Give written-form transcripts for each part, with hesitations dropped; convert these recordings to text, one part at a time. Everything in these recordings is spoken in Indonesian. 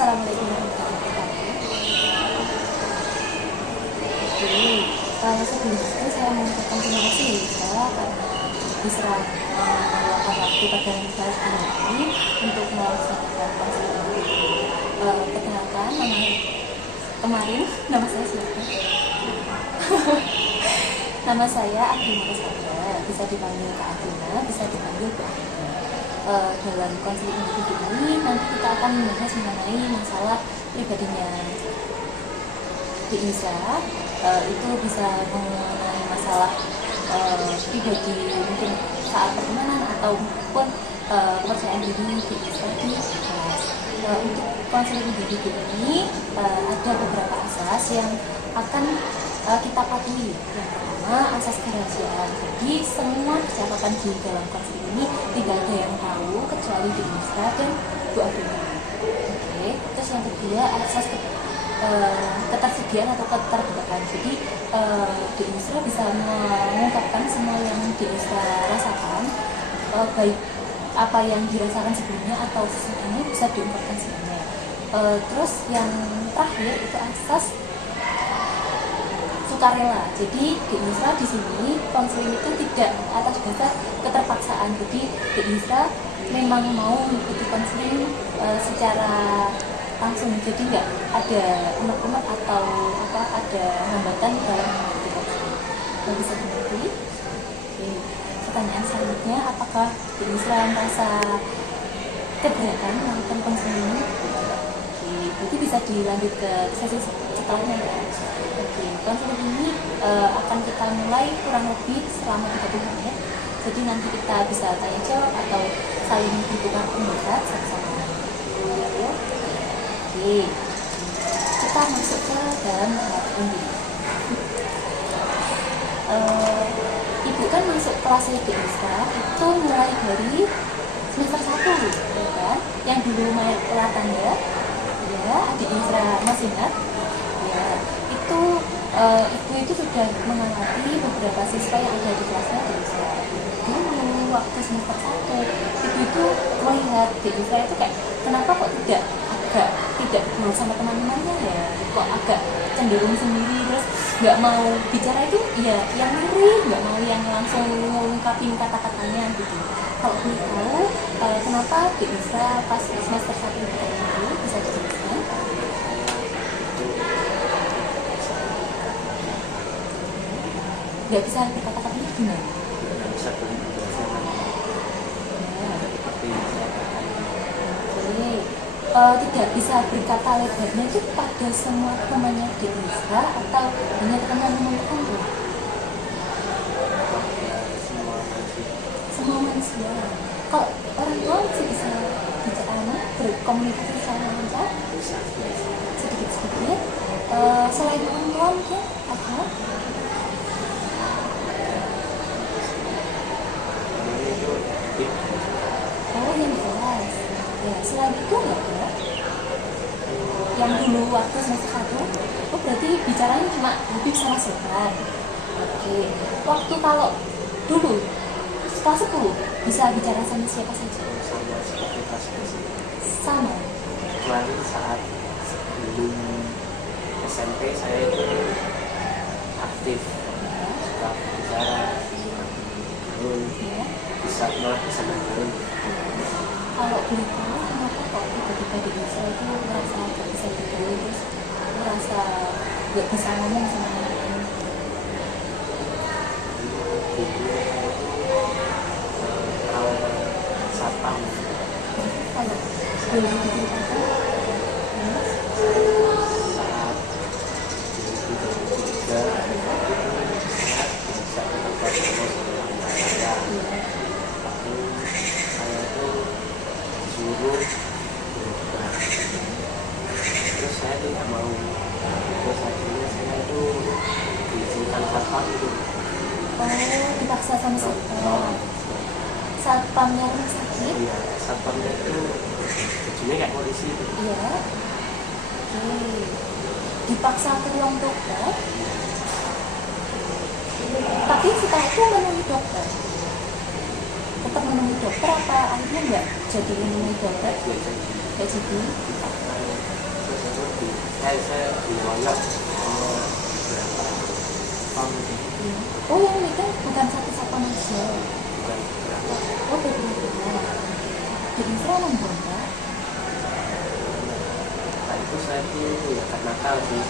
Assalamualaikum warahmatullahi wabarakatuh. Oke, sebelum itu saya mengucapkan terima kasih ya karena bisa meluangkan waktu pada saya ini untuk melaksanakan konseling ini. Perkenalkan, nama saya siapa? Nama saya Agina Kesada, bisa dipanggil Kak Agina, bisa dipanggil Bu Agina. Dalam konseling individu ini nanti kita akan membahas mengenai masalah pribadinya Isra. Itu bisa mengenai masalah pribadi mungkin saat pertemanan ataupun kepercayaan diri Isra di kelas. Untuk konseling individu ini ada beberapa asas yang akan kita patuhi. Yang pertama, asas kerahasiaan. Jadi semua percakapan di dalam konseling ini tidak ada yang tahu kecuali Isra dan Bu Agina. Oke. Terus yang kedua, asas ketersediaan atau keterbukaan. Jadi Isra bisa mengungkapkan semua yang Isra rasakan, baik apa yang dirasakan sebelumnya atau sesudahnya bisa diungkapkan sebelumnya. Terus yang terakhir itu asas sukarela. Jadi Isra di sini konseling itu tidak atas dasar keterpaksaan. Jadi Isra memang mau mengikuti konseling secara langsung. Jadi nggak ada unek-unek atau ada hambatan dalam mengikuti konseling. Bisa dimengerti? Oke. Pertanyaan selanjutnya, apakah Isra merasa keberatan melakukan konseling ini? Oke, berarti bisa dilanjut ke sesi setelahnya ya. Oke, konseling ini akan kita mulai kurang lebih selama 30 menit. Jadi nanti kita bisa tanya jawab atau saling bertukar pendapat sama-sama. Oke, kita masuk ke dalam ini. Ibu kan masuk kelas Isra itu mulai dari semester 1, ya kan? Yang dulu main ular tanda, ya, adik Isra masih ingat? Ya, itu ibu itu sudah mengamati beberapa siswa yang ada di kelasnya di Isra. Dulu waktu semester 1, ibu itu melihat di Isra itu kayak kenapa kok tidak mau sama teman-temannya ya, kok agak cenderung sendiri, terus nggak mau bicara itu ya yang ngiri, nggak mau yang langsung ngungkapin kata-katanya gitu. Kalau boleh tahu kenapa Isra pas semester 1 itu bisa dijelaskan? Nggak bisa berkata-kata itu gimana? Nggak bisa tidak bisa berkata lebarnya itu pada semua temannya di Isra atau hanya teman-teman tertentu? Semua manusia. Kalau orang tua masih bisa bicara, berkomunikasi sama lancar? Sedikit-sedikit. Selain orang tua mungkin apa? Oh, yang jelas. Ya, selain itu enggak ya? Yang dulu waktu semester 1, oh berarti bicaranya cuma lebih sama setan. Oke. Waktu kalau dulu kelas 10 bisa bicara sama siapa saja? sama seperti kelas Sama. kecuali saat sebelum SMP saya itu aktif, suka bicara, suka bergaul, Ya. malah bisa bergaul. Kalau boleh tahu kenapa kok tiba-tiba di Isra itu merasa gak bisa bergaul, terus merasa gak bisa ngomong sama orang lain? Kalau satpam Kalau boleh diceritakan, ya. saat 2003 saya bisa tetap bertemu sama saya, tapi saya itu disuruh berubah. Terus saya tidak mau, terus akhirnya saya itu diizinkan satpam itu. Oh, dipaksa sama satpam. Satpamnya rumah sakit? Iya, satpamnya itu bajunya kayak polisi itu. Iya. Oke. Dipaksa ke ruang dokter, tapi setelah itu menemui dokter. Tetap menemui dokter apa akhirnya nggak jadi menemui dokter? Dia jadi Nggak jadi. dipaksa saya dikeroyok sama berapa orang gitu. Iya. Oh yang megang bukan satu satpam aja. Bukan berapa. Oh berbeda. Jadi saya membongkar. Nah itu saya tuh ya karena nakal sih.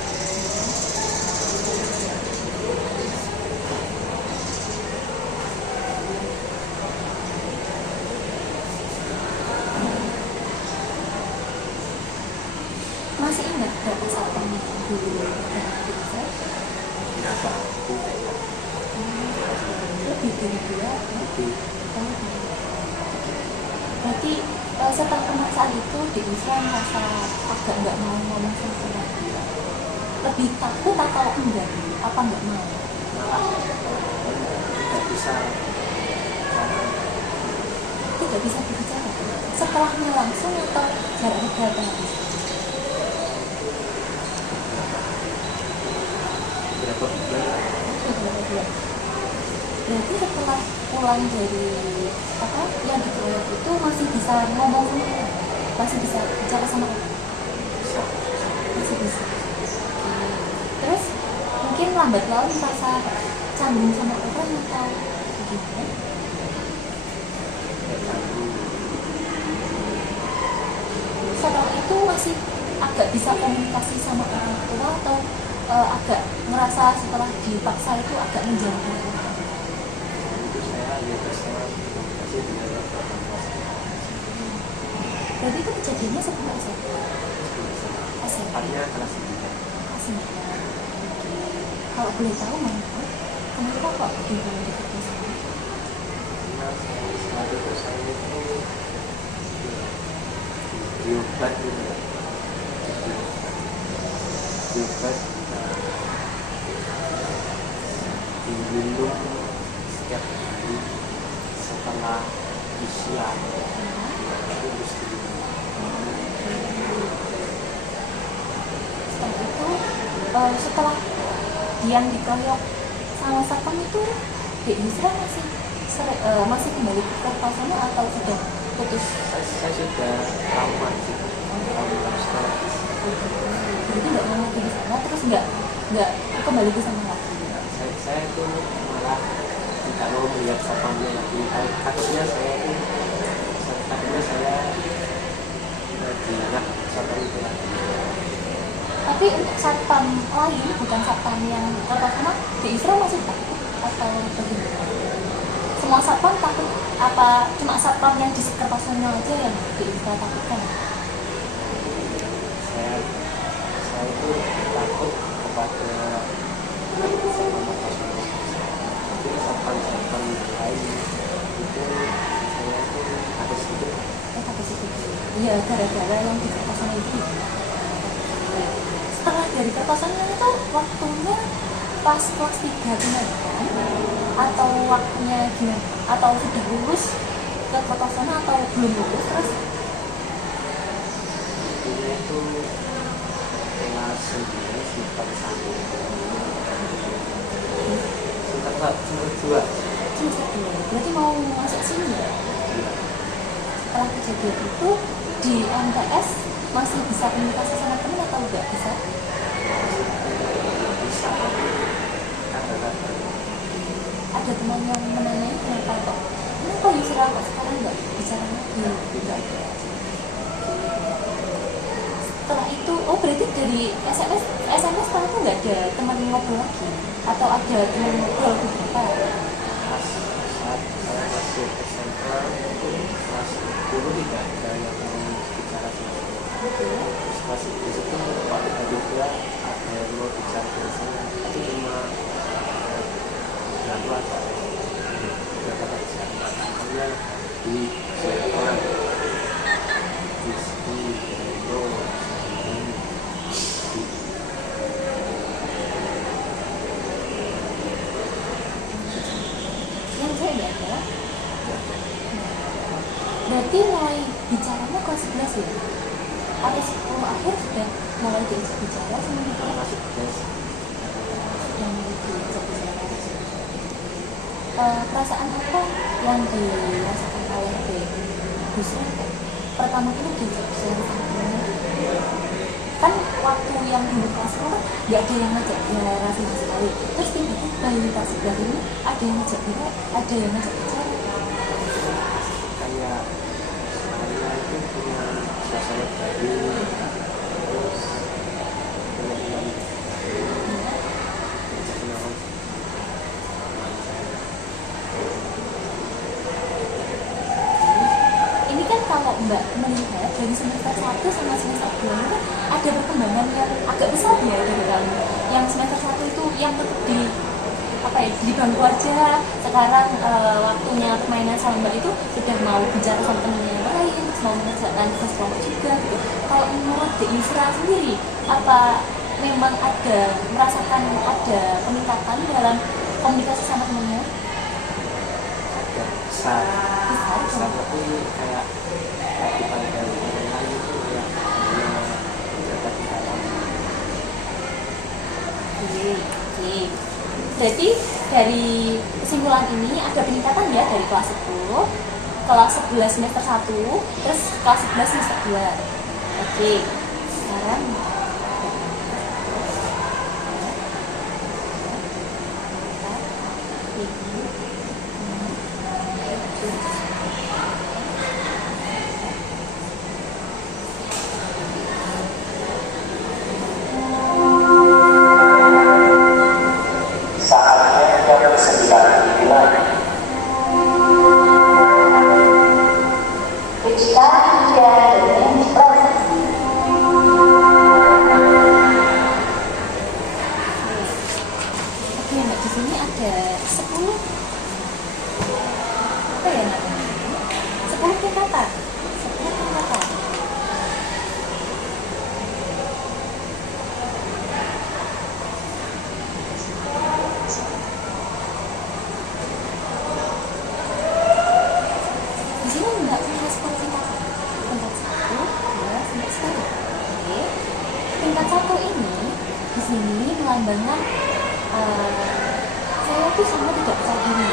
Masih ingat berapa satpam yang dulu dengan saya? Kenapa? Itu kayak Lebih dari dua. itu Oh, berarti setelah pemeriksaan itu di Islam merasa agak nggak mau ngomong sama dia. Lebih takut atau enggak? Apa nggak mau? malah tidak bisa Tidak bisa berbicara. Setelahnya langsung atau jaraknya berapa habis? berapa bulan lah. Beberapa bulan. Berarti setelah pulang dari apa yang dikeroyok itu masih bisa ngomong sama orang? Masih bisa bicara sama orang? Bisa. Masih bisa. Terus mungkin lambat laun merasa canggung sama orang atau gimana? Kayak canggung. Setelah itu masih agak bisa komunikasi sama orang tua atau agak merasa setelah dipaksa itu agak menjauh? Itu saya lihat sama komunikasi dengan orang tua saya. Berarti itu kejadiannya setelah SMP? SMP? Tepatnya kelas 3. SMP. Kalau boleh tahu mengapa? Kenapa kok dibawa di kertas ini? Karena saat itu saya itu diobat gitu, diobat diminum setiap hari setelah usia itu harus diminum. Setelah itu setelah Dian dikeroyok sama satpam itu Dek Yusra masih kembali ke kosannya atau sudah putus? Saya sudah trauma sih, trauma psikologis. Jadi nggak mau lagi di sana terus nggak kembali ke sana lagi? Saya tuh malah tidak mau melihat satpamnya lagi. Takutnya saya diingat satpam itu lagi. Tapi untuk satpam lain bukan satpam yang kertasana Dek Yusra masih takut atau bagaimana? Semua satpam takut apa cuma satpam yang di kertasana aja yang Dek Yusra takutkan? Saya itu takut kepada satpam operasional. Tapi satpam lain itu saya tuh agak sedikit. Takut sedikit. Iya, gara-gara yang di kertasana itu. Setelah dari kertasana itu waktunya pas kelas 3 kenaikan atau waktunya gimana? Atau sudah lulus ke kertasana atau belum lulus terus? Waktunya itu kelas 9 semester 1. Semester 2. Semester 2. Berarti mau masuk sini ya? Iya. Setelah kejadian itu di MTS masih bisa komunikasi sama teman atau enggak bisa? Bisa tapi kadang-kadang Ada teman yang menanyai kenapa Yusra kok sekarang nggak bicara lagi? tidak ada. Setelah itu, oh berarti dari SMS setelah itu nggak ada teman ngobrol lagi? Atau ada teman ngobrol beberapa? Pas saat saya masuk SMP itu kelas 10 tidak ada yang mau bicara sama saya. Terus pas di situ kok tiba-tiba ada yang mau bicara dengan saya, tapi cuma lalu ada beberapa saja. Makanya di sekolah di sini itu Yang saya nggak ada. Berarti mulai bicaranya kelas 11 ya? Atau 10 akhir sudah mulai diajak bicara sama kita? masih tes. Yang diajak bicara. Perasaan apa yang dirasakan oleh Yusra pertama kali diajak bicara sama temennya? Kan waktu yang dulu kelas 10 kan nggak ada yang ngajak bicara sama sekali. Terus tiba-tiba balita sebelah ini ada yang ngajak bicara, ada yang ngajak bicara. Kayak saya itu punya suasana baru, terus teman-teman ngajak kenalan teman saya. Ini kan kalau Mbak melihat dari semester 1 sama semester 2 ini kan ada perkembangan yang agak besar ya dari kamu. Yang semester 1 itu yang tetap di di bangku aja. Sekarang waktunya permainan sama Mbak itu sudah mau bicara sama temennya yang lain, terus mau mengerjakan tugas kelompok juga gitu. Kalau menurut De Yusra sendiri, apa memang ada merasakan ada peningkatan dalam komunikasi sama temennya? Ada besar tapi kayak bukan dari orang lain itu kayak hanya menjaga tingkatan. Oke. Jadi dari kesimpulan ini ada peningkatan ya dari kelas 10, kelas 11 semester 1, terus kelas 11 semester 2. Oke. Sekarang saatnya yang sembilan dimulai. Which time can the main process? oke, Mbak, di sini ada 10 apa ya namanya? 10 tingkatan. 10 tingkatan. Di sini Mbak punya 10 tingkatan. Tingkat 1, 2, sampai 10. Oke. Tingkat 1 ini di sini melambangkan saya tuh sangat tidak percaya diri.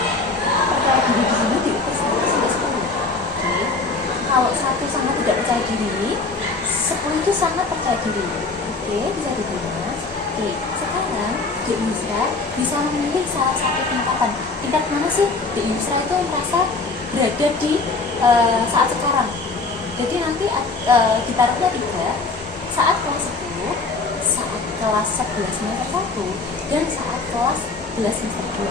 Percaya diri di sini diukur 1 sampai 10. Oke. Kalau 1 sangat tidak percaya diri, 10 itu sangat percaya diri. Oke, bisa diterima. Oke, sekarang De Yusra bisa memilih salah satu tingkatan. Tingkat mana sih De Yusra itu merasa berada di saat sekarang? Jadi nanti ditaruhnya 3 saat kelas 10, saat kelas 11 semester 1, dan saat kelas 11 semester 2.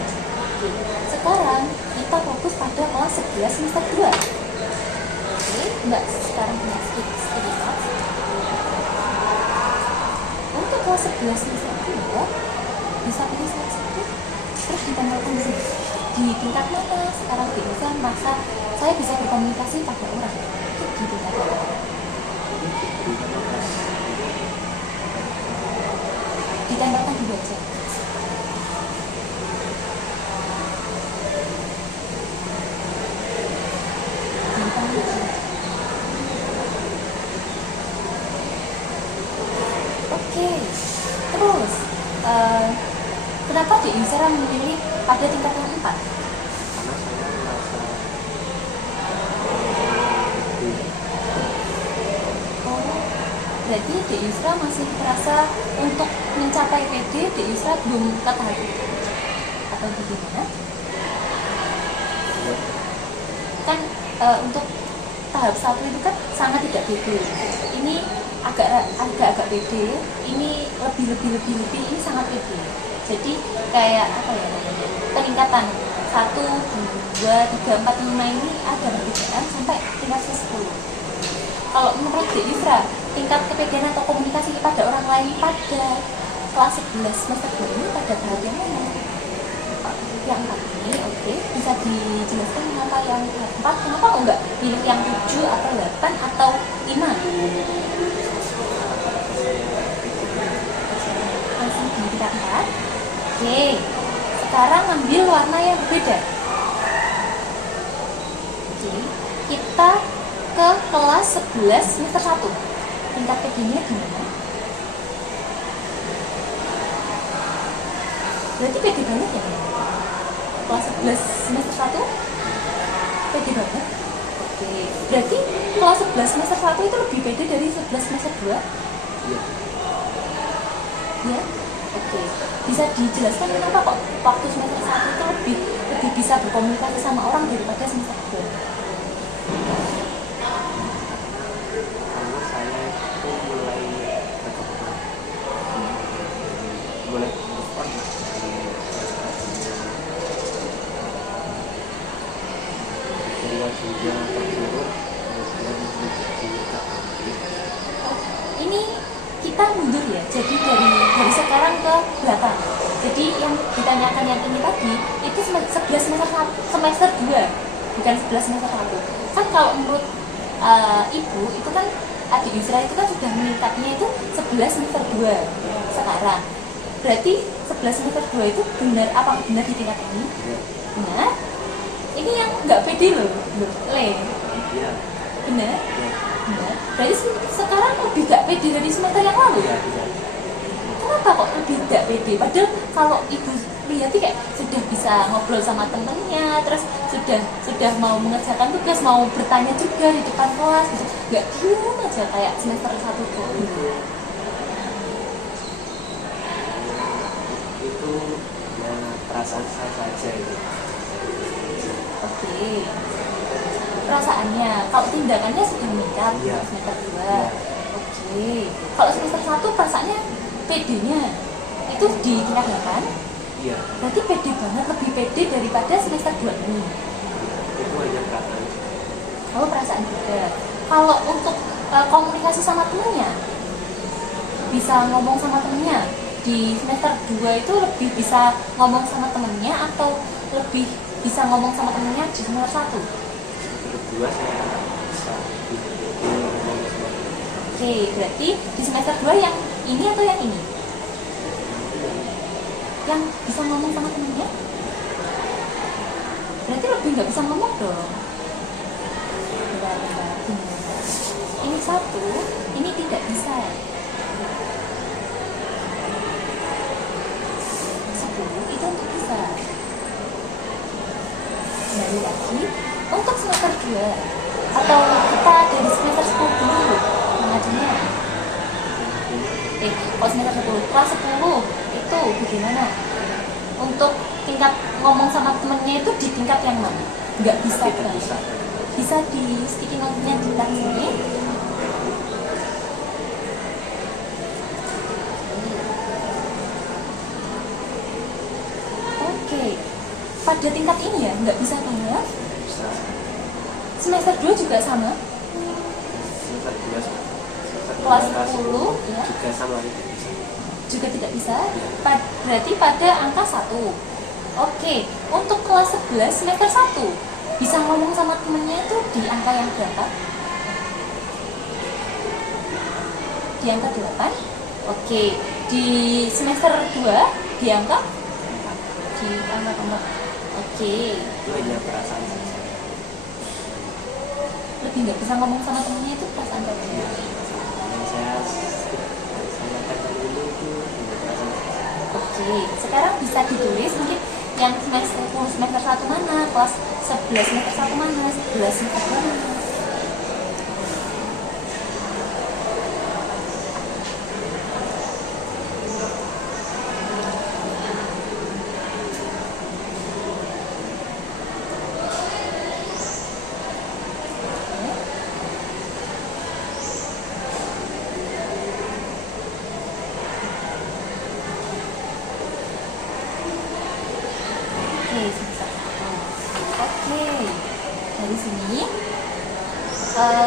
Oke, sekarang kita fokus pada kelas 11 semester 2. Oke, Mbak sekarang punya screenshot. Untuk kelas 11 semester 2 bisa pilih salah satu, terus ditempelkan di sini. Di tingkat mana sekarang bisa merasa saya bisa berkomunikasi pada orang? Di tingkat mana? Ditempelkan di wajah. Oke, terus kenapa De Yusra memilih pada tingkat yang 4? Karena saya merasa Oh, berarti De Yusra masih merasa untuk mencapai PD, De Yusra belum ke tahap itu atau bagaimana? Kan untuk tahap 1 itu kan sangat tidak PD. Ini agak PD, ini lebih, ini sangat PD. Jadi kayak apa ya namanya? Peningkatan 1, 2, 3, 4, 5 ini ada perbedaan sampai tingkat 10. Kalau menurut De Yusra, tingkat kepedean atau komunikasi kepada orang lain pada kelas 11 semester 2 ini pada tahap yang mana? Yang 4 ini, oke. Bisa dijelaskan mengapa yang 4? Kenapa enggak pilih yang 7 atau 8 atau 5? Langsung di tingkat 4. Oke. Sekarang ambil warna yang berbeda. Oke. Kita ke kelas 11 semester 1. Tingkat PD-nya gimana? Berarti pede banget ya? Kelas 11 semester 1 pede banget? Oke. Berarti kelas 11 semester 1 itu lebih pede dari 11 semester 2? iya. Ya, oke. Bisa dijelaskan kenapa kok waktu semester 1 itu lebih bisa berkomunikasi sama orang daripada semester 2? Karena saya itu mulai berkembang, mulai berkembang dari wajahnya terburuk kemudian menjadi tak aktif. Ini kita mundur ya, jadi dari sekarang ke belakang. Jadi yang ditanyakan yang ini tadi itu 11 semester 2, bukan 11 semester 1. Kan kalau menurut ibu itu kan adik Yusra itu kan sudah meningkatnya itu 11 semester 2 sekarang. Berarti 11 semester 2 itu benar, apa benar di tingkat ini? Ya, Benar. Ini yang nggak pede loh, Le. ya, Benar. ya, Benar. Berarti sekarang lebih nggak pede dari semester yang lalu ya, ya? ya. Kenapa kok lebih nggak pede? Padahal kalau ibu lihat kayak sudah bisa ngobrol sama temennya, terus sudah mau mengerjakan tugas, mau bertanya juga di depan kelas, gitu. Nggak diem aja kayak semester 1 tuh. Itu ya perasaan saya saja itu. Oke. Perasaannya, kalau tindakannya sudah meningkat Iya. semester 2. Iya. Oke. Kalau semester 1 perasaannya PD-nya itu di tingkat 8. Iya, Berarti pede banget, lebih pede daripada semester 2 ini. itu hanya perasaan. Kalau perasaan juga. Kalau untuk komunikasi sama temennya, bisa ngomong sama temennya. Di semester 2 itu lebih bisa ngomong sama temennya atau lebih bisa ngomong sama temennya di semester 1? Berdua saya bisa ngomong sama dia. Oke, berarti di semester 2 yang ini atau yang ini? Yang bisa ngomong sama temennya? Berarti lebih nggak bisa ngomong dong. Bentar. Ini 1, ini tidak bisa. 10 itu untuk bisa. Kembali lagi untuk semester 2 atau kita dari semester 10 dulu mengajinya. Kalau semester 10, kelas 10 itu bagaimana? Untuk tingkat ngomong sama temennya itu di tingkat yang mana? Nggak bisa Tidak banget. bisa. Bisa di sticky note-nya di sini. Oke, pada tingkat ini ya nggak bisa banget. Bisa. Semester 2 juga sama. Semester 2 Kelas 10, ya. juga sama tidak bisa. Juga tidak bisa. Berarti pada angka 1. Oke, untuk kelas 11 semester 1 bisa ngomong sama temennya itu di angka yang berapa? Di angka 8. Oke, di semester 2 di angka 4. Oke, Itu hanya perasaan saja. lebih nggak bisa ngomong sama temennya itu perasaan Ya, tadi. yang saya sampaikan tadi itu hanya perasaan saja. Oke, sekarang bisa ditulis mungkin yang semester 10 semester 1 mana, kelas 11 semester 1 mana, 11 semester 2 mana. Oke, semester 1. Oke, dari sini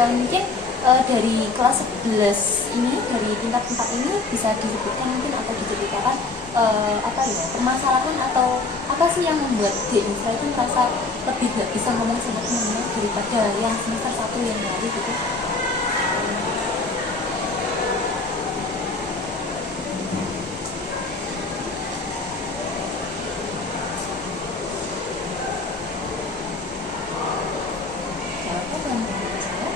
mungkin dari kelas 11 ini, dari tingkat 4 ini bisa disebutkan mungkin atau diceritakan apa ya, permasalahan atau apa sih yang membuat Dek Yusra itu merasa lebih gak bisa ngomong sama temennya daripada yang semester 1 yang lalu gitu. Jawabnya pelan-pelan aja.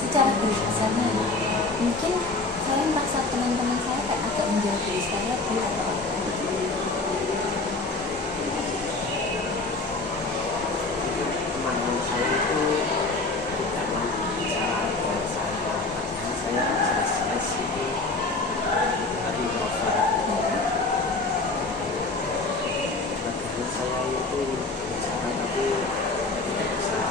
Secara garis besarnya mungkin saya merasa teman-teman saya kayak agak menjauh dari saya Bu atau apa. Teman-teman saya itu tidak mau bicara ke saya karena saya jelas-jelas itu introvert. Kadang saya itu bicara tapi tidak bisa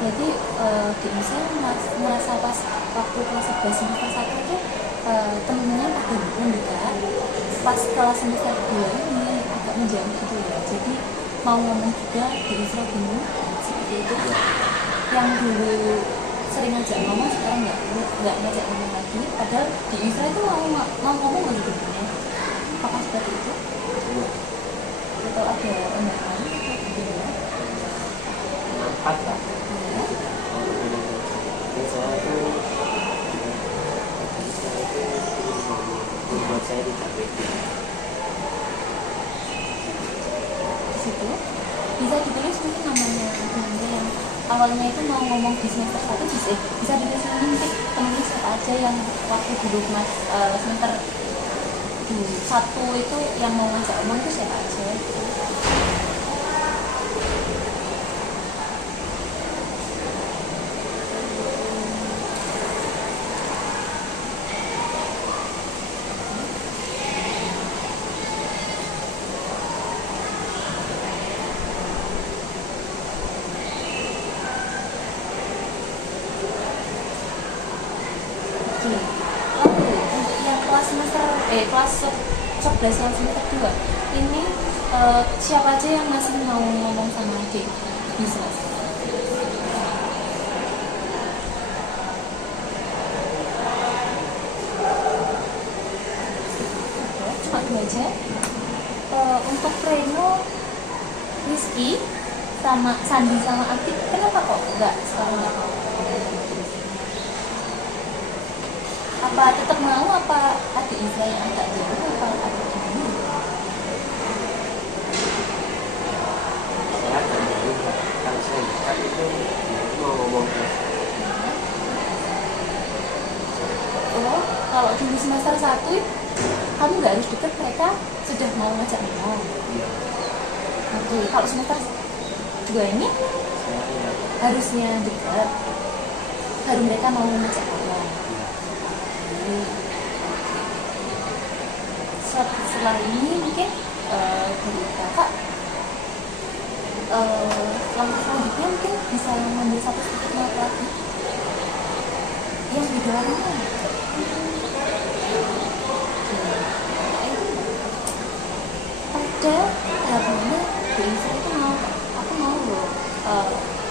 Jadi di saya merasa pas waktu kelas 11 semester 1 aja temennya pada mendekat, pas kelas semester 2 ini agak menjauh gitu ya. Jadi mau ngomong juga di Isra bingung seperti itu. Yang dulu sering ngajak ngomong sekarang nggak ngajak ngomong lagi. Padahal di Isra itu mau ngomong lagi sebenarnya. Apakah seperti itu? Atau ada undangan atau bagaimana? Nampak lah. Jadi saya itu membuat saya tidak pede. Di situ bisa ditulis mungkin namanya temannya yang awalnya itu mau ngomong di semester 1 bisa ditulis nanti temennya siapa aja yang waktu dulu mas semester 1 itu yang mau ngajak ngomong itu siapa aja gitu. Lalu yang kelas semester kelas 11 yang semester 2 ini siapa aja yang masih mau ngomong sama adik bisa? Cuma 2 aja. Untuk Reno, Rizky, sama Sandi sama Atik, kenapa kok enggak sekarang enggak mau? Apa tetap mau apa adik Isra yang agak jauh apa adik gimana? Saya akan jadi kalau saya dekat itu dia itu mau ngomong ke saya. Oh, kalau dulu semester 1 kamu nggak harus deket, mereka sudah mau ngajak ngomong. Iya, Oke, kalau semester 2 ini saya ya, harusnya dekat, baru mereka mau ngajak ngomong. iya. Setelah ini mungkin dari kakak langkah selanjutnya mungkin bisa mengambil satu sedikit note lagi yang di dalamnya pada tahapannya di Isra itu aku mau loh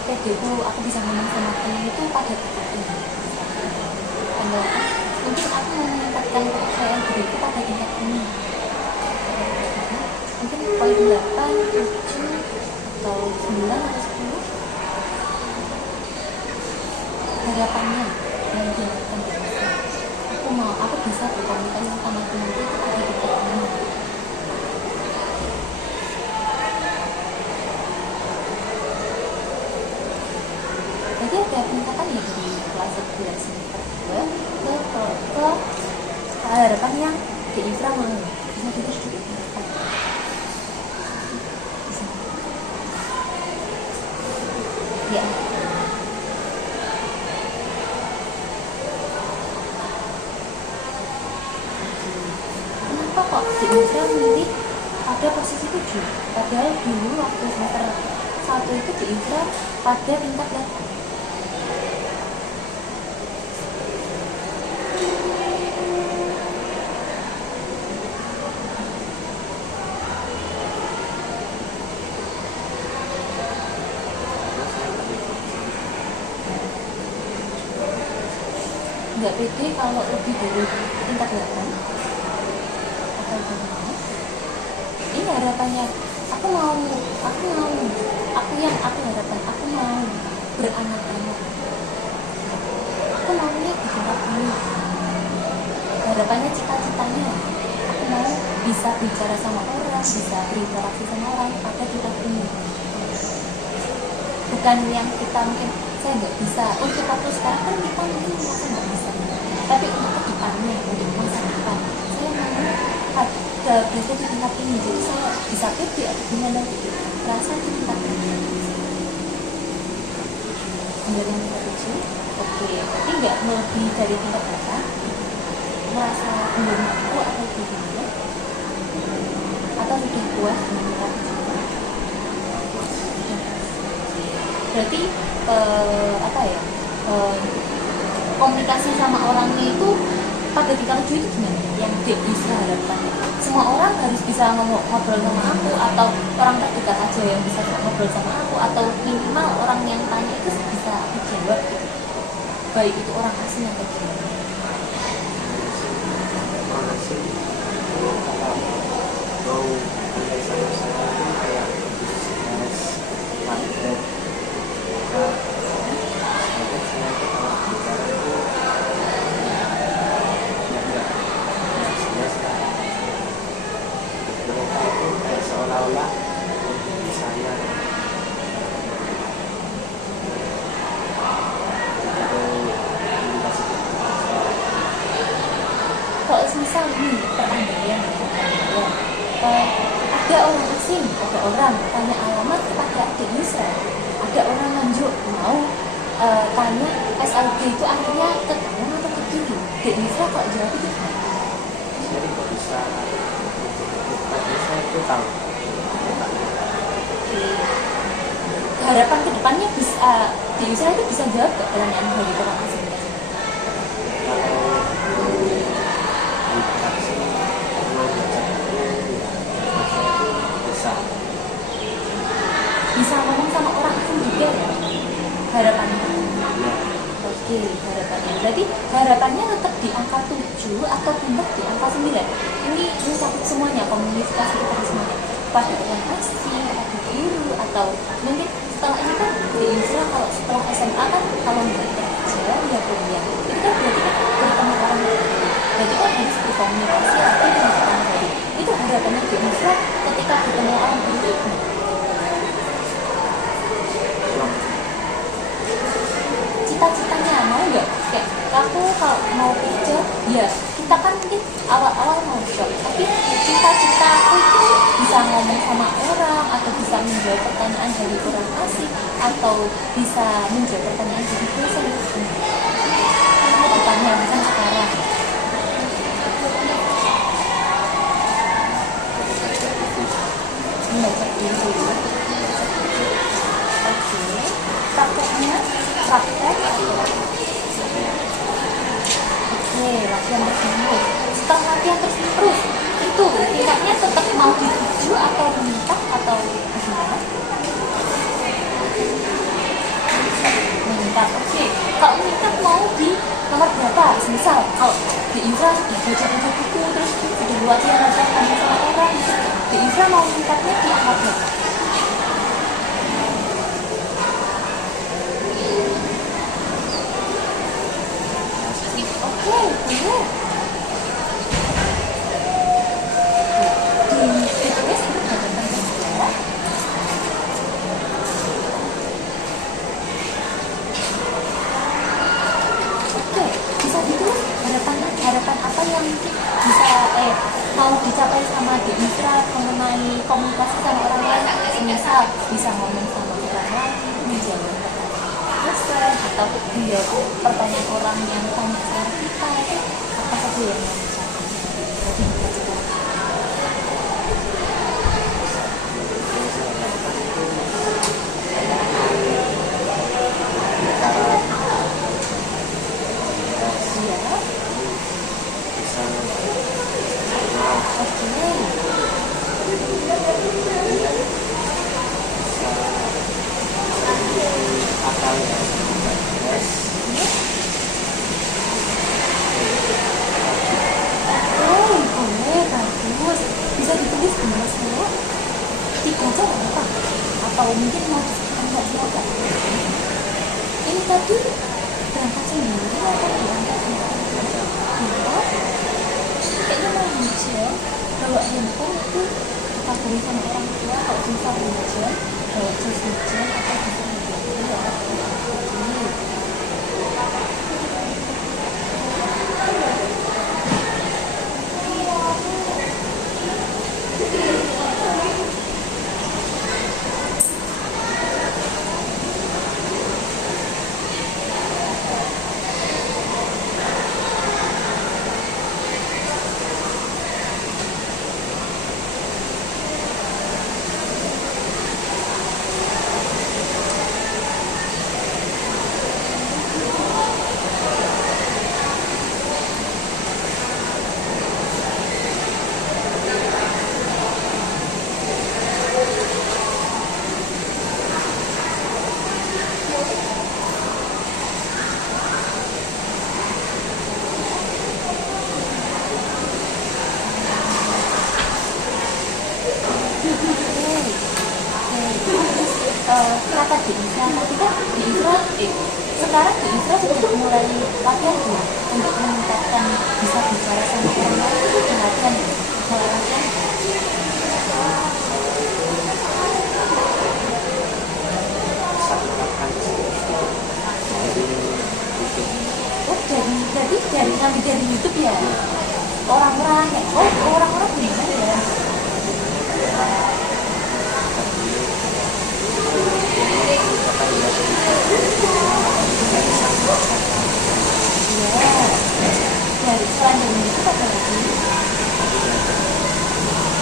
PDku aku bisa ngomong sama temen itu pada titik ini. Dan mungkin aku mau meningkatkan kepercayaan diriku pada tingkat ini. Mungkin poin 8, 7, atau 9 atau 10 harapannya yang dilakukan di Isra. Aku bisa berkomunikasi sama temanku itu pada titik ini. Jadi ada peningkatan ya di kelas 11 semester 2 ke harapan yang di Isra mau bisa kita sedikit harapan. Bisa. Ya. Kenapa kok di Isra milih pada posisi 7? Padahal dulu waktu semester 1 itu di Isra pada tingkat 8. Nggak pede kalau lebih dari tingkat 8 atau gimana? Ini harapannya aku harapan aku mau beranak-anak, aku maunya di tempat ini, harapannya cita-citanya aku mau bisa bicara sama orang, bisa berinteraksi sama orang pada tingkat ini. bukan yang kita mungkin saya nggak bisa untuk waktu sekarang kan kita mungkin merasa nggak bisa, tapi untuk kedepannya untuk masa depan saya mau berada di tingkat ini, jadi saya bisa pede atau gimana gitu, merasa di tingkat ini. Benar yang kita tuju, oke, tapi nggak lebih dari tingkat berapa, merasa belum mampu atau gimana, atau sudah puas dengan tingkat tujuh. Berarti apa ya, komunikasi sama orangnya itu pada tingkat tujuh itu gimana yang bisa harapkan? Semua orang harus bisa ngobrol sama aku, atau orang terdekat aja yang bisa ngobrol sama aku, atau minimal orang yang tanya itu bisa aku jawab gitu, baik itu orang asing atau gimana? Orang asing kalau mau mulai sama saya itu kayak bisnis market. Nah, sebenarnya saya itu kalau bicara itu nggak serius lah. Mereka itu kayak seolah-olah di saya Kalau misal nih perandaian, ada orang asing, ada orang tanya alamat pakai adik Yusra, ada orang lanjut mau tanya SLB itu akhirnya ke kanan atau ke kiri, adik Yusra kok jawab itu gimana? jadi kok bisa tadi saya itu tahu. Harapan kedepannya bisa di Yusra itu bisa jawab gak pertanyaan dari orang asing? Kalau di praksi kalau baca buku ya saya bisa ngomong sama orang asing juga ya harapannya. ya. Oke, harapannya berarti harapannya tetap di angka 7 atau pindah di angka 9. Ini mencakup semuanya, komunikasi kita semuanya, pada orang asing, pada guru, atau mungkin setelah ini kan di Yusra kalau setelah SMA kan kalau nggak kerja ya kuliah, itu kan berarti kan bertemu orang baru, berarti kan harus berkomunikasi atau dengan orang baru. Itu harapannya di Yusra ketika bertemu orang baru itu gimana? Cita-citanya mau nggak kayak aku kalau mau kerja ya kita kan mungkin awal-awal mau job, tapi cita-cita aku itu bisa ngomong sama orang, atau bisa menjawab pertanyaan dari orang asing, atau bisa menjawab pertanyaan dari dosen ke depannya bukan sekarang. Membaca dulu. Oke, prakteknya praktek. Oke, latihan terus-menerus. Setelah latihan terus-menerus, itu tingkatnya tetap mau dituju atau meningkat atau gimana? Meningkat, oke. Kalau meningkat mau di nomor berapa? Misal, kalau di Infra sudah baca buku, terus sudah latihan tanya sama orang, di Infra mau meningkatnya di angka berapa? Oke, benar. Di PTS itu berdasarkan sejarah. Oke, bisa ditulis harapan apa yang bisa mau dicapai sama di Infra mengenai komunikasi sama orang lain, misal bisa ngomong sama orang lain, menjawab pertanyaan dosen, atau menjawab pertanyaan orang yang tanya sama kita, itu apa saja yang mau dicapai? Berarti kita atau mungkin mau diangkat silakan. Ini tadi berangkat sendiri atau berangkat sendiri? Kayaknya mau hujan, bawa handphone itu kita beri sama orang tua kalau bisa hujan, bawa jas hujan atau bisa hujan. ya. Oke. Kata di Isra tadi kan di Isra sekarang di Isra sudah mulai latihan belum untuk meningkatkan bisa bicara sama orang lain itu sudah latihan ya? Mulai latihan Satu-satukan jadi bikin dari ngambil dari YouTube ya orang-orang ya orang-orang gimana ya dari selain dari itu apa lagi?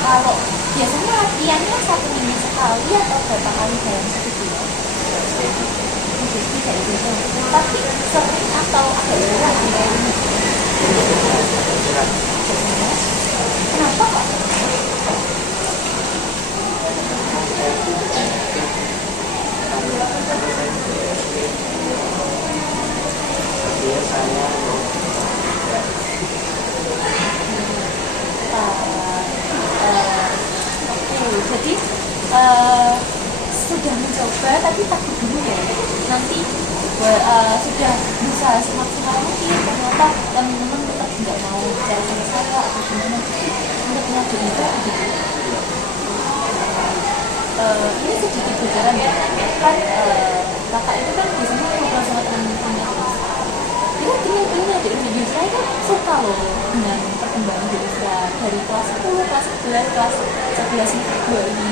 Kalau biasanya latihannya 1 minggu sekali atau berapa kali dalam 1 bulan? Jadi tidak itu, tapi sering atau agak berat ya ini. Kenapa kok? biasanya Jadi sudah mencoba tapi takut dulu ya nanti sudah bisa semaksimal mungkin ternyata teman-teman tetap nggak mau bicara sama saya atau gimana untuk ngelakuin itu gitu. Ini sedikit bocoran ya kan kakak itu kan biasanya ngobrol sama teman-temannya dia teman-temannya di video saya kan suka loh dengan perkembangan di Isra dari kelas 10, kelas 11, kelas 11 2 ini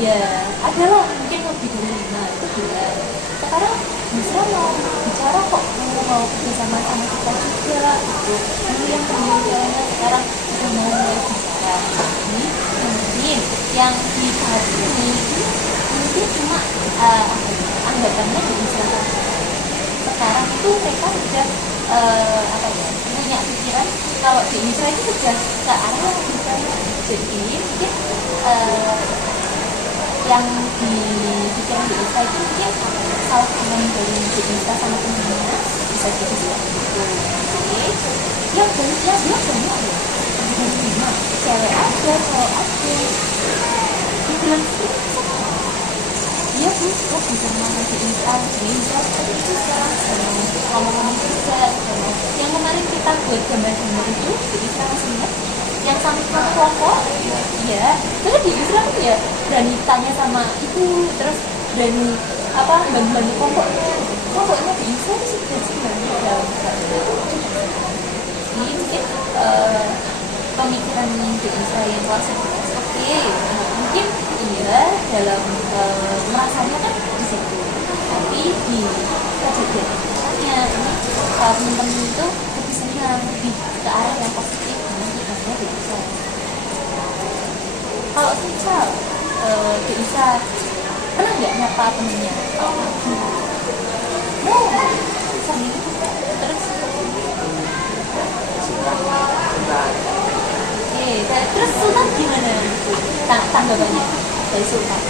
ya adalah mungkin lebih dari 5 itu bilang sekarang Isra mau bicara kok mau bersama sama kita juga gitu ini yang pembicaranya sekarang sudah mau mulai bicara ini mungkin yang dibahas ini mungkin cuma anggapannya di Isra sekarang itu mereka sudah punya pikiran kalau di Isra itu sudah ke arah yang misalnya jadi mungkin yang di pikiran di Isra itu mungkin salah paham dari di Isra sama temennya bisa jadi bilang gitu. Oke, yang banyak ya dari lima cewek ada cowok ada dibilang sih iya bu, kok bisa ngomong di Isra tapi itu sekarang ngomong-ngomong juga yang kemarin kita buat gambar-gambar itu di Isra masih ingat yang sampai kelompok iya terus di Isra tuh ya berani tanya sama ibu terus berani bantu kelompoknya di Isra itu sudah sebenarnya dalam ini mungkin pemikiran di Isra yang kelas 11 oke mungkin iya dalam merasanya kan di situ tapi di kejadiannya ini teman-teman itu lebih senang lebih ke arah yang positif dibandingnya di Isra. Kalau misal di Isra pernah nggak nyapa temennya? Sering terus terus Sultan gimana? Tanggapannya dari Sultan?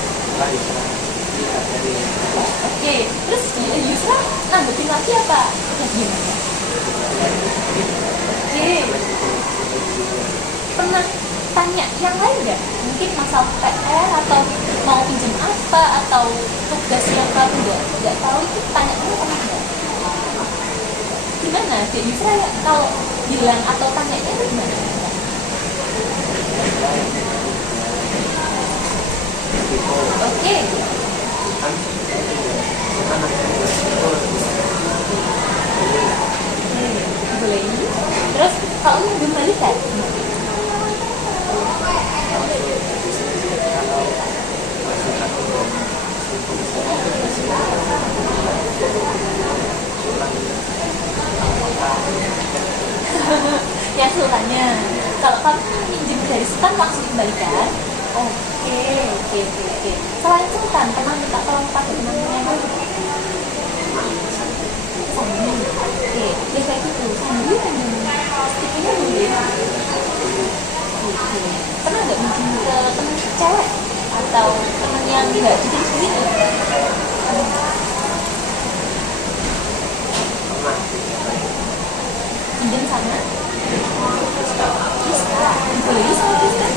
Oke, terus Yusra nanggepin lagi apa? Ya gimana? Oke, pernah tanya yang lain nggak? Mungkin masalah PR atau mau pinjam apa atau tugas yang kamu nggak tahu itu tanya kamu pernah nggak? Gimana? Dek Yusra ya kalau bilang atau tanyanya itu gimana? Oke. anak kelas 10 Boleh. Terus kalau ini belum balik kan? kalau masih takut dan Ya sultannya. Kalau kamu minjem dari sultan langsung kembalikan. Oke. Selain sultan, pernah minta tolong pada teman-teman yang lain? Sandi. Oke, ya kayak gitu. Sandi sticknya boleh. Oke. Pernah nggak minjem ke teman cewek atau teman yang nggak gitu? Pinjam sana? Bisa, boleh sama Krista.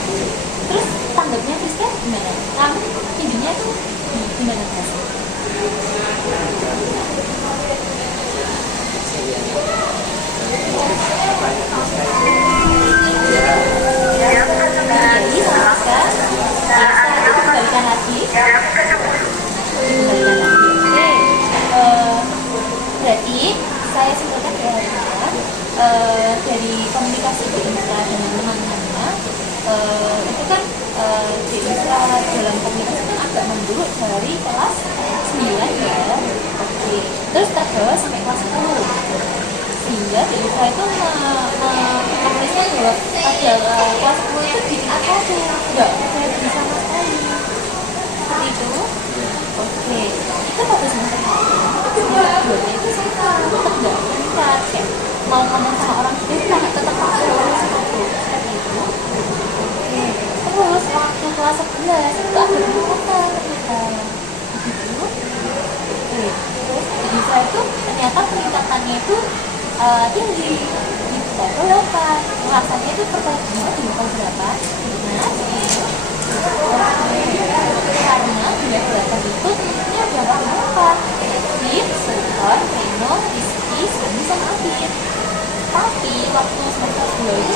Terus tanggapnya Krista gimana? Kamu pinjamnya tuh gimana Krista? Jadi sama Krista, ya setelah itu dikembalikan lagi. Oke. Berarti saya simpulkan ya dari komunikasi di Insta dengan teman-temannya itu kan di Insta dalam komunikasi kan agak memburuk dari kelas 9 ya. Oke. Terus terbawa sampai kelas 10 sehingga di Insta itu menulisnya bahwa pada kelas 10 itu bikin apa tuh nggak bisa sama sekali seperti itu. Oke, itu pada semester 1 itu sama tetap nggak meningkat kayak mau ngomong sama orang itu tetap pakai orang seperti itu. Oke, terus waktu kelas 11 itu ada peningkatan ternyata begitu. Oke, terus bisa itu ternyata peningkatannya itu tinggi di level 8. Rasanya itu pertanyaannya di level berapa? Nah, karena di level 8 itu temennya udah berapa? Fit, Sultan, Reno, Rizky, Sani, sama Afid. Tapi waktu semester 2 itu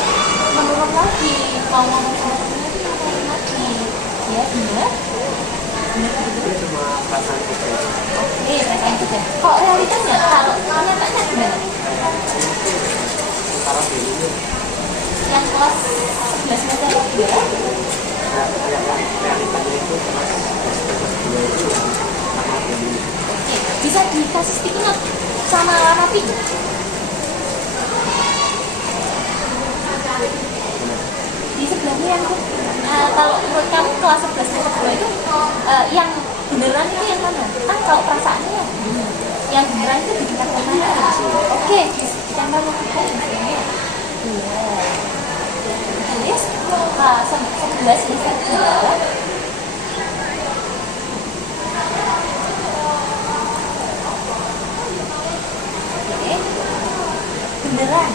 menurun lagi. Mau ngomong sama temennya itu menurun lagi. Ya benar? Benar gitu? cuma perasaan kita. Oke, perasaan kita. Kalau realitanya, kalau kenyataannya gimana? Kalau dulu Yang kelas 11 semester 2 realitanya itu kelas 2 itu sama dulu. Oke, bisa dikasih sticky note sama rapi. Di sebelahnya yang kalau menurut kamu kelas 11 semester 2 itu yang beneran itu yang mana? Kan kalau perasaannya yang beneran itu di tingkat mana? Oke, ditambah logika misalnya. Iya. Tulis 11 semester 2. Beneran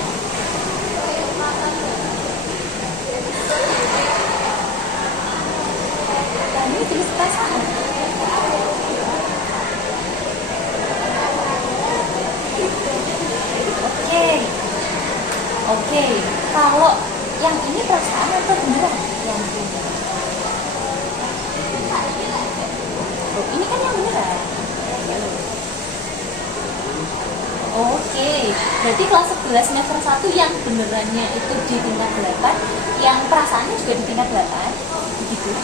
kami tulis perasaan. Oke. Kalau yang ini perasaan atau beneran yang ini? Oh, ini kan yang beneran. Oke, berarti kelas 11 semester 1 yang benerannya itu di tingkat 8, yang perasaannya juga di tingkat 8, begitu?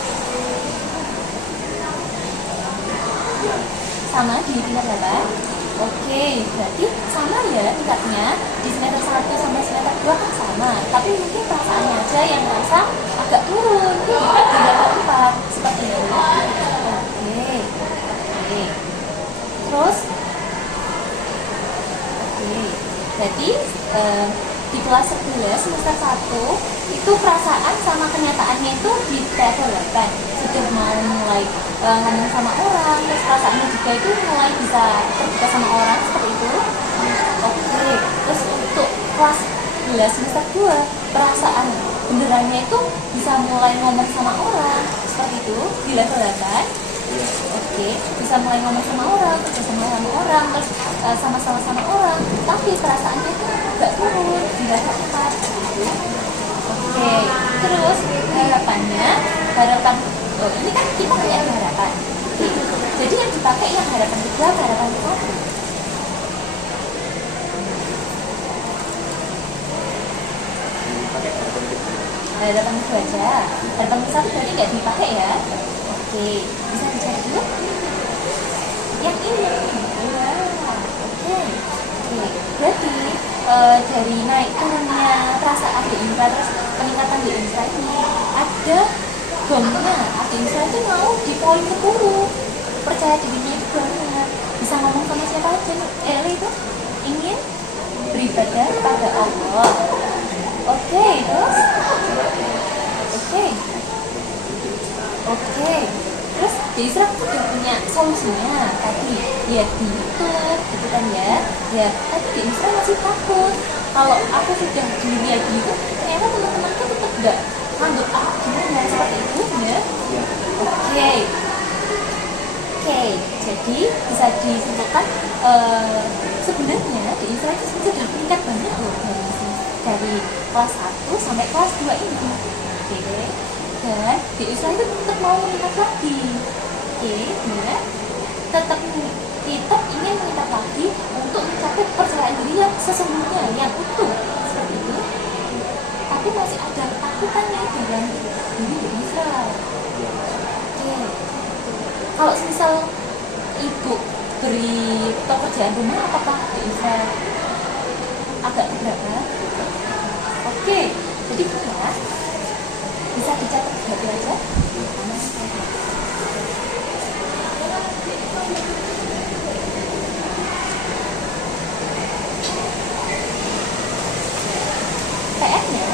Sama di tingkat 8? Oke, berarti sama ya tingkatnya di semester 1 sampai semester 2 kan sama, tapi mungkin perasaannya aja yang merasa agak turun di level 4, seperti itu. Oke. Terus jadi di kelas 11 semester 1 itu perasaan sama kenyataannya itu di level 8 sudah mau mulai ngomong sama orang, terus perasaannya juga itu mulai bisa terbuka sama orang seperti itu. Oke, terus untuk kelas 11 semester 2 perasaan benerannya itu bisa mulai ngomong sama orang seperti itu di level 8. Oke, bisa mulai ngomong sama orang, kerja sama orang, terus sama orang, tapi perasaannya itu agak turun, tidak tepat gitu. Oke, terus harapan, oh ini kan kita punya harapan. Oke. Jadi yang dipakai yang harapan kita Berapa harapan kamu? pakai harapan kedua. Harapan kedua aja. Harapan ke satu berarti nggak dipakai ya? Oke, bisa dicari dulu? Yang ini. Wah, oke. Oke, berarti dari naik turunnya perasaan di Indra terus peningkatan di Indra ini ada gongnya. Di Indra itu mau di poin 10. Percaya dirinya itu banget. Bisa ngomong sama siapa aja. Eli itu ingin beribadah kepada Allah. Oke, terus? Oke. Oke. Terus di Isra sudah punya solusinya tadi lihat di YouTube gitu kan ya. Ya tadi di Isra masih takut. Kalau aku sudah dilihat di YouTube, ternyata teman-temanku tetap enggak nganggep aku gimana seperti itu ya. Oke. Oke, jadi bisa disimpulkan sebenarnya di Isra itu sudah meningkat banyak loh dari kelas 1 sampai kelas 2 ini. Oke. Dan di Isra itu tetap mau meningkat lagi. Oke, ya. Tetap ingin meningkat lagi untuk mencapai kepercayaan diri yang sesungguhnya, yang utuh seperti itu. Tapi masih ada ketakutannya dalam diri di Isra. Oke. Kalau misal ibu beri pekerjaan rumah, apakah di Isra agak keberatan? Oke, jadi ya bisa dicatat berarti aja. PR-nya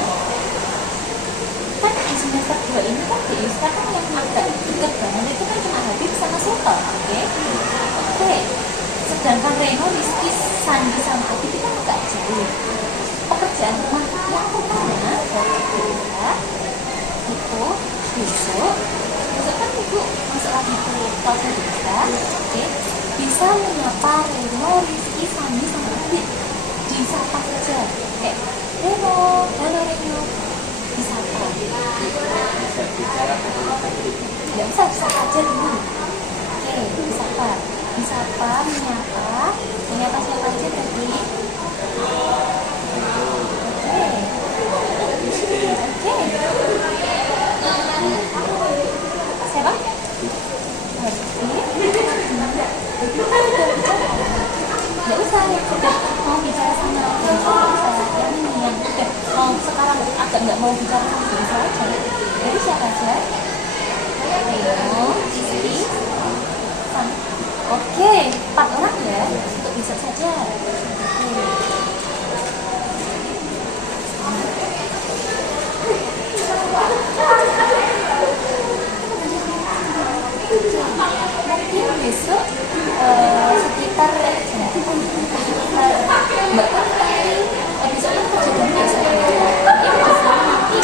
kan di semester 2 ini kan di ISKA kan yang agak dekat banget itu kan cuma Habib sama Sultan, oke? Oke. Sedangkan Reno, Rizky, Sandi sama Habib itu kan agak jauh. Pekerjaan rumah yang pertama dari kita itu besok kan ibu masuk lagi ke kelasnya kita, oke? Bisa menyapa Reno, Rizky, Sandi sama Habib. Disapa saja, kayak Reno, halo Reno, disapa. Bisa bicara atau Nggak usah, bisa aja dulu. Oke, disapa, menyapa siapa aja tadi? Oke. Siapa? Nggak usah ya, udah mau bicara sama yang ini yang udah mau sekarang agak nggak mau bicara sama diri saya aja. Jadi siapa aja? Reno, Rizky, Sam. Oke, 4 orang ya, untuk bisa saja. Mungkin besok sekitar Mbak Tari besok kan kerja jam biasa mungkin besok nanti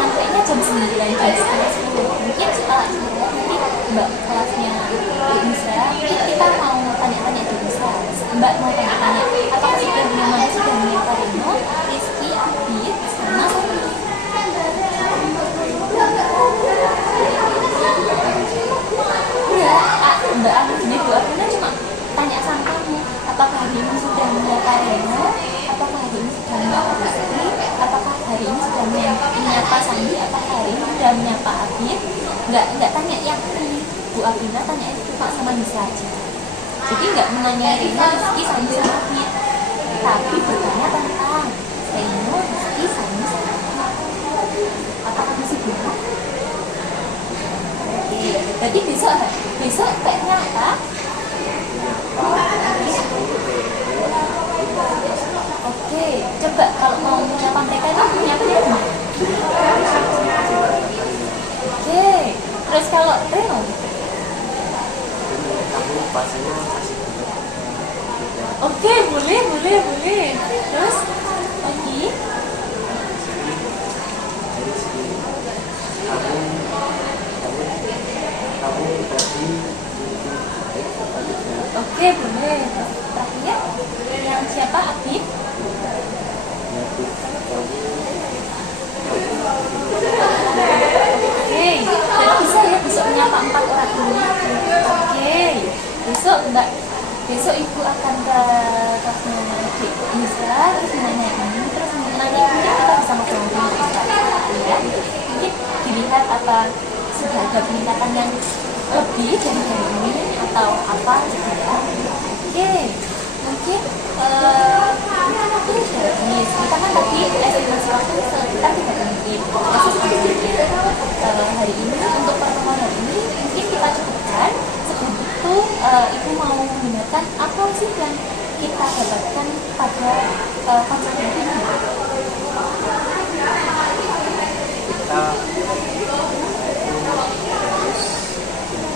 nampaknya jam 9, jam setengah 10 mungkin nanti Mbak kelasnya di Isra kita mau tanya-tanya di Isra. Mbak mau tanya-tanya apakah sudah menyapa Reno, Rizky, Abid sama Sandi. Mbak Agusnya Bu Aprina cuma tanya sama kamu apakah hari ini sudah menyapa Reno, apakah hari ini sudah menyapa Rizky, apakah hari ini sudah menyapa Sandi, apakah hari ini sudah menyapa Abid. Nggak tanya yang ini. Bu Aprina tanya itu cuma sama Nisa aja, jadi nggak menanya Reno, Rizky, Sandi sama Abid, tapi bertanya tentang Reno, Rizky, Sandi sama Abid. Apakah masih bingung? Berarti besok kayaknya apa? Oke, coba kalau mau menyapa mereka itu menyapa di rumah. Oke, terus kalau Reno? Oke, boleh. Terus lagi? Oke, boleh. Terakhir yang siapa? Abid? Oke, jadi bisa ya besok menyapa 4 orang ini. Oke, besok Mbak apa sudah ada peningkatan yang lebih dari hari ini atau apa gitu ya. Oke, mungkin nanti dari kita kan tadi estimasi waktu sekitar 3 menit proses pengerjanya hari ini. Untuk pertemuan hari ini mungkin kita cukupkan. Sebelum itu ibu mau menggunakan apa sih yang kita dapatkan pada konsep ini? Kita harus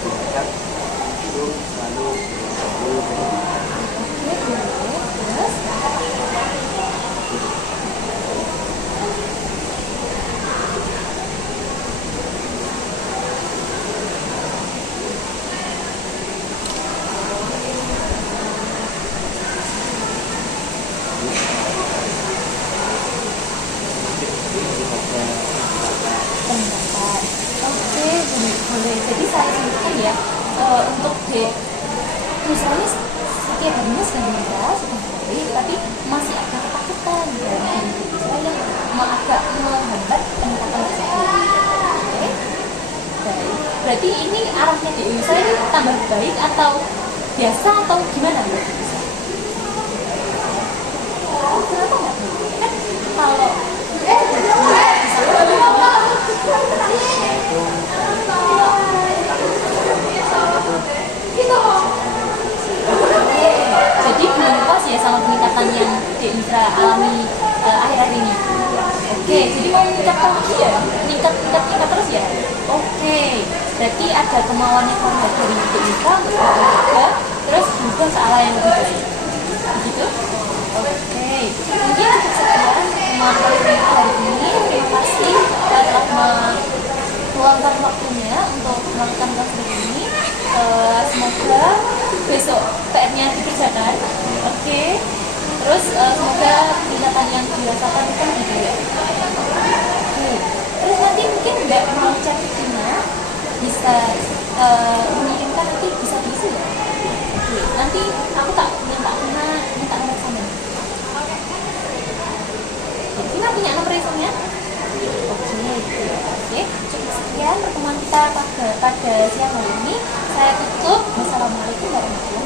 dilihat itu selalu dulu Oke, boleh. Terus pendapat. Oke, boleh. Jadi saya simpulkan ya, untuk misalnya setiap harinya sudah meningkat, sudah baik, tapi masih ada ketakutan dalam diri saya yang agak menghambat peningkatan tersebut. Oke, baik. Berarti ini arahnya diri saya ini tambah baik atau biasa atau gimana Mbak? Kenapa nggak baik? Kan kalau jadi belum puas ya sama peningkatan yang Indra alami akhir-akhir ini. Oke, jadi mau meningkatkan lagi ya, meningkat terus ya. Oke, berarti ada kemauan yang kuat dari Indra untuk berubah, terus berubah ke arah yang lebih baik. Begitu? Oke, mungkin sekian materi hari ini. Terima kasih telah meluangkan waktunya untuk melakukan kelas ini. Semoga besok PR-nya dikerjakan. Oke. Terus semoga peningkatan yang dirasakan itu gitu ya. Oke. Terus nanti mungkin Mbak mau chat Tina bisa mengirimkan nanti bisa diisi ya. Oke. Nanti aku tak minta nomor sana. Tina punya nomor handphonenya? Oke, cukup sekian pertemuan kita pada siang hari ini. Saya tutup. Wassalamualaikum warahmatullahi wabarakatuh.